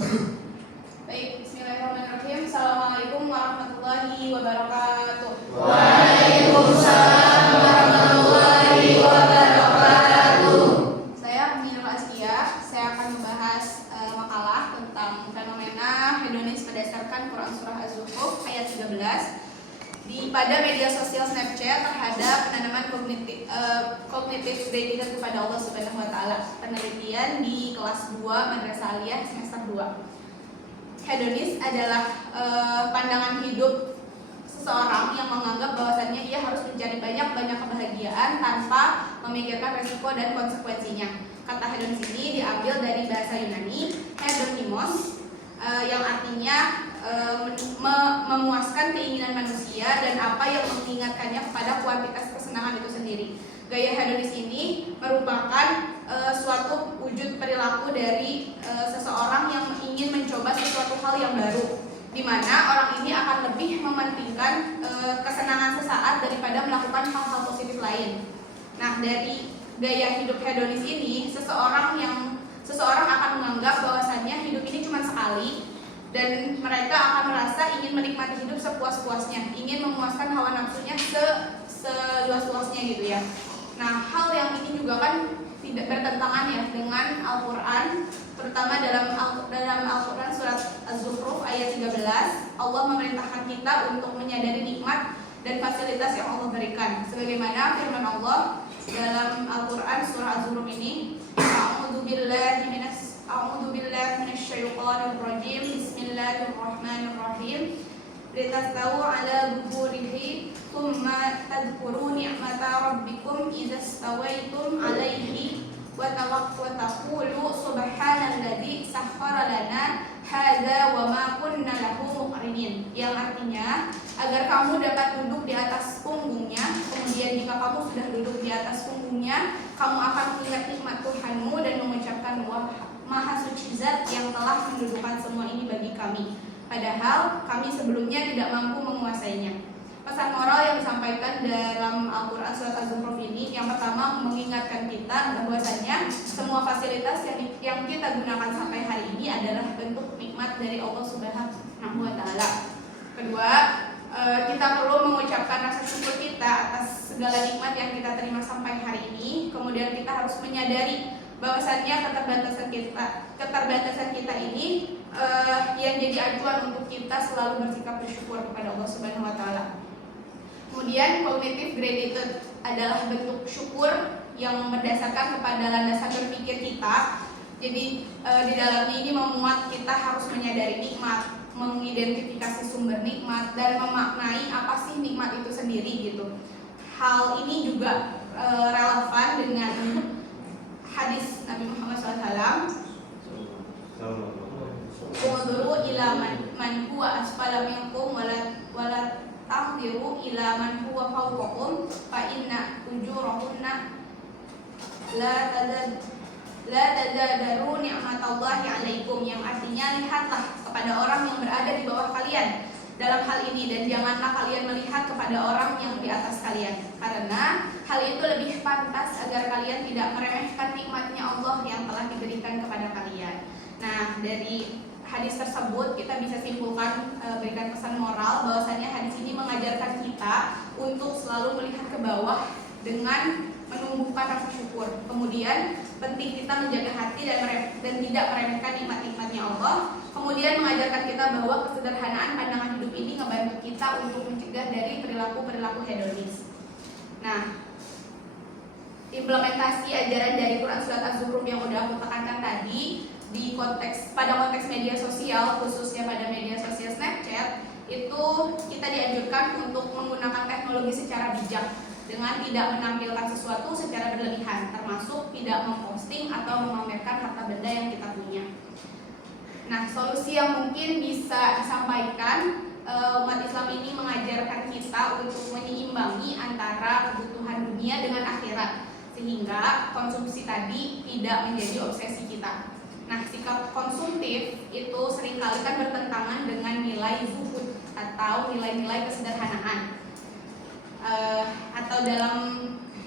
Baik, bismillahirrahmanirrahim. Assalamualaikum warahmatullahi wabarakatuh. Waalaikumsalam warahmatullahi wabarakatuh. Saya Minul Askia. Saya akan membahas makalah tentang fenomena hedonis berdasarkan Quran Surah Az-Zukhruf ayat 13 pada media sosial Snapchat terhadap penanaman kognitif dedicated kepada Allah Subhanahu wa taala. Penelitian di kelas 2 Madrasah Aliyah semester 2. Hedonis adalah pandangan hidup seseorang yang menganggap bahwasannya ia harus mencari banyak kebahagiaan tanpa memikirkan resiko dan konsekuensinya. Kata hedonis ini diambil dari bahasa Yunani hedonimos, yang artinya memuaskan keinginan manusia dan apa yang mengingatkannya kepada kuantitas kesenangan itu sendiri. Gaya hedonis ini merupakan suatu wujud perilaku dari seseorang yang ingin mencoba sesuatu hal yang baru, di mana orang ini akan lebih mementingkan kesenangan sesaat daripada melakukan hal-hal positif lain. Nah, dari gaya hidup hedonis ini, seseorang akan menganggap bahwasannya hidup ini cuma sekali dan mereka akan merasa ingin menikmati hidup sepuas-puasnya, ingin memuaskan hawa nafsunya seluas-luasnya gitu ya. Nah, hal yang ini juga kan tidak bertentangan ya dengan Al-Quran, terutama dalam Al-Quran surat Az-Zukhruf ayat 13. Allah memerintahkan kita untuk menyadari nikmat dan fasilitas yang Allah berikan, sebagaimana firman Allah dalam Al-Quran surah Az-Zukhruf ini, A'udzu billahi minasyaitonir rajim, bismillahirrahmanirrahim, litastawu ala buhurihi thumma tadhkuru ni'mata rabbikum idza stawaitum alaihi wa taqulu subhanalladzi sakhkhara lana hadza wa ma kunna lahu muqrinin, yang artinya agar kamu dapat duduk di atas punggungnya, kemudian jika kamu sudah duduk di atas punggungnya, kamu akan mengingat nikmat Tuhanmu dan mengucapkan Maha Suci Zat yang telah mendudukan semua ini bagi kami, padahal kami sebelumnya tidak mampu menguasainya. Pesan moral yang disampaikan dalam Al-Quran surat Az-Zukhruf ini, yang pertama mengingatkan kita bahwasanya semua fasilitas yang kita gunakan sampai hari ini adalah bentuk nikmat dari Allah Subhanahu wa taala. Kedua, kita perlu mengucapkan rasa syukur kita atas segala nikmat yang kita terima sampai hari ini. Kemudian kita harus menyadari bahwasannya keterbatasan kita ini yang jadi acuan untuk kita selalu bersikap bersyukur kepada Allah Subhanahu wa taala. Kemudian cognitive gratitude adalah bentuk syukur yang berdasarkan kepada landasan berpikir kita. Jadi di dalamnya ini memuat kita harus menyadari nikmat, mengidentifikasi sumber nikmat, dan memaknai apa sih nikmat itu sendiri gitu. Hal ini juga relevan dengan hadis Nabi Muhammad SAW. Udhuru ila man huwa asfala minkum wala tahdiru ila man huwa fawqakum fa inna ujurahunna la tadadaru ni'matallahi alaikum, yang artinya lihatlah kepada orang yang berada di bawah kalian dalam hal ini, dan janganlah kalian melihat kepada orang yang di atas kalian, karena hal itu lebih pantas agar kalian tidak meremehkan nikmatnya Allah yang telah diberikan kepada kalian. Nah, dari hadis tersebut kita bisa simpulkan, berikan pesan moral bahwasanya hadis ini mengajarkan kita untuk selalu melihat ke bawah dengan menumbuhkan rasa syukur. Kemudian penting kita menjaga hati dan tidak meremehkan nikmat-nikmatnya Allah. Kemudian mengajarkan kita bahwa kesederhanaan pandangan hidup ini ngebantu kita untuk mencegah dari perilaku-perilaku hedonis. Nah, implementasi ajaran dari Quran surat Az-Zukhruf yang udah aku tekankan tadi pada konteks media sosial, khususnya pada media sosial Snapchat, itu kita dianjurkan untuk menggunakan teknologi secara bijak dengan tidak menampilkan sesuatu secara berlebihan, termasuk tidak memposting atau memamerkan harta benda yang kita punya. Nah, solusi yang mungkin bisa disampaikan, umat Islam ini mengajarkan kita untuk menyeimbangi antara kebutuhan dunia dengan akhirat, sehingga konsumsi tadi tidak menjadi obsesi kita. Nah, sikap konsumtif itu seringkali kan bertentangan dengan nilai zuhud atau nilai-nilai kesederhanaan. Atau dalam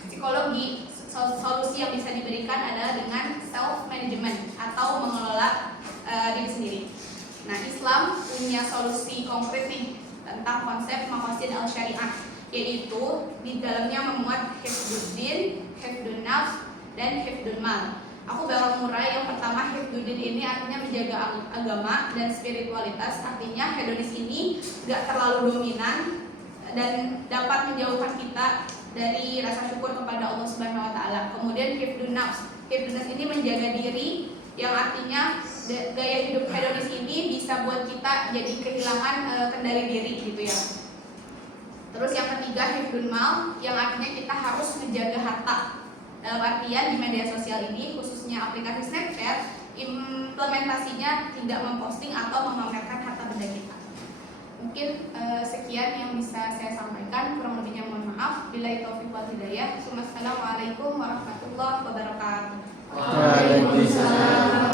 psikologi, solusi yang bisa diberikan adalah dengan self management atau mengelola diri sendiri. Nah, Islam punya solusi konkret nih tentang konsep maqasid al-syariah, yaitu di dalamnya memuat hifdzuddin, hifdzun nafs, dan hifdzul mal. Aku bakal mulai yang pertama. Hifdzuddin ini artinya menjaga agama dan spiritualitas, artinya hedonis ini gak terlalu dominan dan dapat menjauhkan kita dari rasa syukur kepada Allah Subhanahu wa taala. Kemudian hifdzun nafs. Hifdzun nafs ini menjaga diri, yang artinya gaya hidup hedonis ini bisa buat kita jadi kehilangan kendali diri gitu ya. Terus yang ketiga hifdzul mal, yang artinya kita harus menjaga harta. Dalam artian di media sosial ini, khususnya aplikasi Snapchat, implementasinya tidak memposting atau memamerkan harta benda kita. Mungkin sekian yang bisa saya sampaikan, kurang lebihnya mohon maaf. Billahi taufiq wal hidayah. Assalamualaikum warahmatullahi wabarakatuh. Waalaikumsalam.